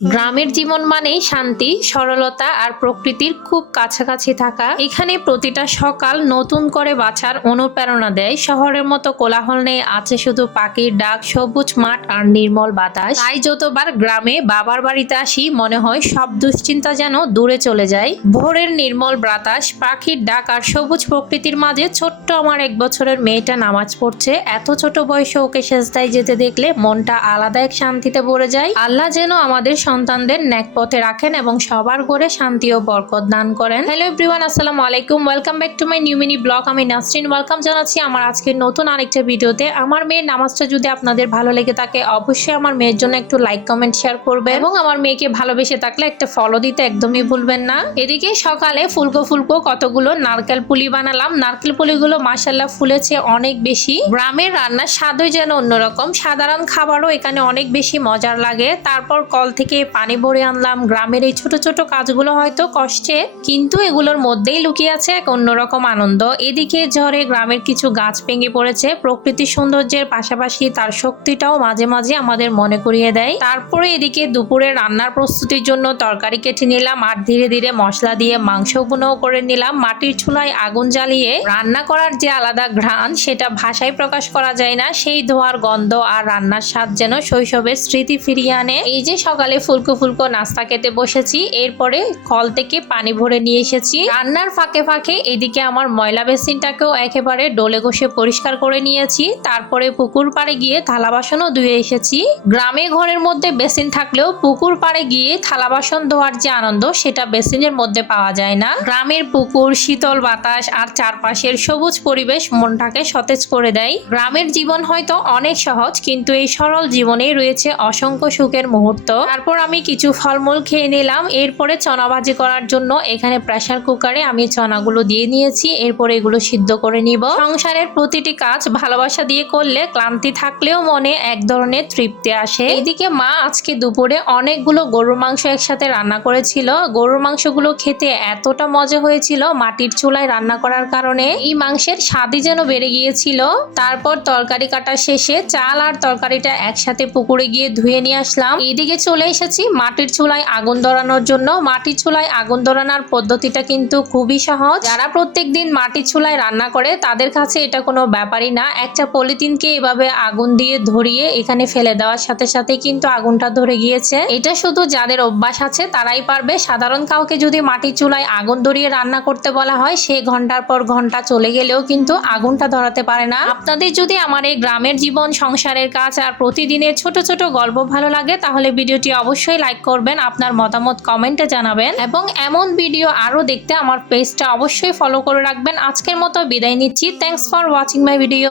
গ্রামের জীবন মানেই শান্তি, সরলতা আর প্রকৃতির খুব কাছাকাছি থাকা। এখানে প্রতিটা সকাল নতুন করে বাঁচার অনুপ্রেরণা দেয়। শহরের মতো কোলাহল নেই, আছে শুধু পাখির ডাক, সবুজ মাঠ আর নির্মল বাতাস। তাই যতবার গ্রামে বাবার বাড়িতে আসি মনে হয় সব দুশ্চিন্তা যেন দূরে চলে যায়। ভোরের নির্মল বাতাস, পাখির ডাক আর সবুজ প্রকৃতির মাঝে ছোট্ট আমার 1 বছরের মেয়েটা নামাজ পড়ছে। এত ছোট বয়সে ওকে সেজদায় যেতে দেখলে মনটা আলাদা এক শান্তিতে ভরে যায়। আল্লাহ যেন আমাদের সন্তানদের নেক পথে রাখেন এবং সবার ঘরে শান্তি ও বরকত দান করেন। হ্যালো এভরিওয়ান, আসসালামু আলাইকুম, welcome back to my new mini blog. আমি নাসরিন ওয়েলকাম জানাচ্ছি আমার আজকের নতুন আরেকটা ভিডিওতে। আমার মেয়ের নামাজটা যদি আপনাদের ভালো লেগে থাকে অবশ্যই আমার মেয়ের জন্য একটু লাইক কমেন্ট শেয়ার করবেন এবং আমার মেয়েকে ভালোবেসে থাকলে একটা ফলো দিতে একদমই ভুলবেন না। এদিকে সকালে ফুলকো ফুলকো কতগুলো নারকেল পুলি বানালাম। নারকেল পুলিগুলো মাশাআল্লাহ ফুলেছে অনেক বেশি। গ্রামের রান্নার স্বাদই যেন অন্যরকম, সাধারণ খাবারও এখানে অনেক বেশি মজার লাগে। তারপর কল থেকে পানি ভরে আনলাম। গ্রামের এই ছোট ছোট কাজগুলো হয়তো কষ্টের, কিন্তু এগুলোর মধ্যেই লুকিয়ে আছে এক অন্যরকম আনন্দ। এদিকে ঝড়ে গ্রামের কিছু গাছ ভেঙে পড়েছে। প্রকৃতির সৌন্দর্যের পাশাপাশি তার শক্তিটাও মাঝে মাঝে আমাদের মনে করিয়ে দেয়। তারপরে এদিকে দুপুরে রান্নার প্রস্তুতির জন্য তরকারি কেটে নিলাম আর ধীরে ধীরে মশলা দিয়ে মাংস বুনাও করে নিলাম। মাটির চুলায় আগুন জ্বালিয়ে রান্না করার যে আলাদা ঘ্রাণ সেটা ভাষায় প্রকাশ করা যায় না। সেই ধোঁয়ার গন্ধ আর রান্নার স্বাদ যেন শৈশবের স্মৃতি ফিরিয়ে আনে। এই যে সকালে ফুলকো ফুলকো নাস্তা খেতে বসেছি, এরপরে কল থেকে পানি ভরে নিয়ে এসেছি। রান্নার ফাঁকে ফাঁকে এদিকে আমার ময়লা বেসিনটাকেও একেবারে ডলে ঘষে পরিষ্কার করে নিয়েছি। তারপরে পুকুর পাড়ে গিয়ে থালা বাসনও ধুয়ে এসেছি। গ্রামে ঘরের মধ্যে বেসিন থাকলেও পুকুর পাড়ে গিয়ে থালা বাসন ধোয়ার যে আনন্দ সেটা বেসিনের মধ্যে পাওয়া যায় না। গ্রামের পুকুর, শীতল বাতাস আর চারপাশের সবুজ পরিবেশ মনটাকে সতেজ করে দেয়। গ্রামের জীবন হয়তো অনেক সহজ, কিন্তু এই সরল জীবনেই রয়েছে অসংখ্য সুখের মুহূর্ত। তারপর আমি কিছু ফলমূল খেয়ে নিলাম। এরপরে চনা ভাজি করার জন্য এখানে প্রেসার কুকারে আমি চনাগুলো দিয়ে নিয়েছি। এরপরে এগুলো সিদ্ধ করে নিব। সংসারের প্রতিটি কাজ ভালোবাসা দিয়ে করলে ক্লান্তি থাকলেও মনে এক ধরনের তৃপ্তি আসে। এদিকে মা আজকে দুপুরে অনেকগুলো গরুর মাংস একসাথে রান্না করেছিল। গরুর মাংসগুলো খেতে এতটা মজা হয়েছিল মাটির চুলায় রান্না করার কারণে। এই মাংসের স্বাদই যেন বেড়ে গিয়েছিল। তারপর তরকারি কাটা শেষে চাল আর তরকারিটা একসাথে পুকুরে গিয়ে ধুয়ে নিয়ে আসলাম। এদিকে চলে এসেছি মাটির চুলায় আগুন ধরানোর জন্য। মাটির চুলায় আগুন ধরানোর পদ্ধতিটা কিন্তু খুবই সহজ। যারা প্রত্যেকদিন মাটির চুলায় রান্না করে তাদের কাছে এটা কোনো ব্যাপারই না। একটা পলিথিনকে এভাবে আগুন দিয়ে ধরিয়ে এখানে ফেলে দেওয়ার সাথে সাথে কিন্তু আগুনটা ধরে গিয়েছে। এটা শুধু যাদের অভ্যাস আছে তারাই পারবে। সাধারণ কাউকে যদি মাটির চুলায় আগুন ধরিয়ে রান্না করতে বলা হয় সে ঘন্টার পর ঘন্টা চলে গেলেও কিন্তু আগুনটা ধরাতে পারে না। আপনাদের যদি আমার এই গ্রামের জীবন, সংসারের কাজ আর প্রতিদিনের ছোট ছোট গল্প ভালো লাগে তাহলে ভিডিওটি অবশ্যই লাইক করবেন, আপনার মতামত কমেন্টে জানাবেন এবং এমন ভিডিও আরো দেখতে আমার পেজটা অবশ্যই ফলো করে রাখবেন। আজকের মতো বিদায় নিচ্ছি। Thanks for watching my video.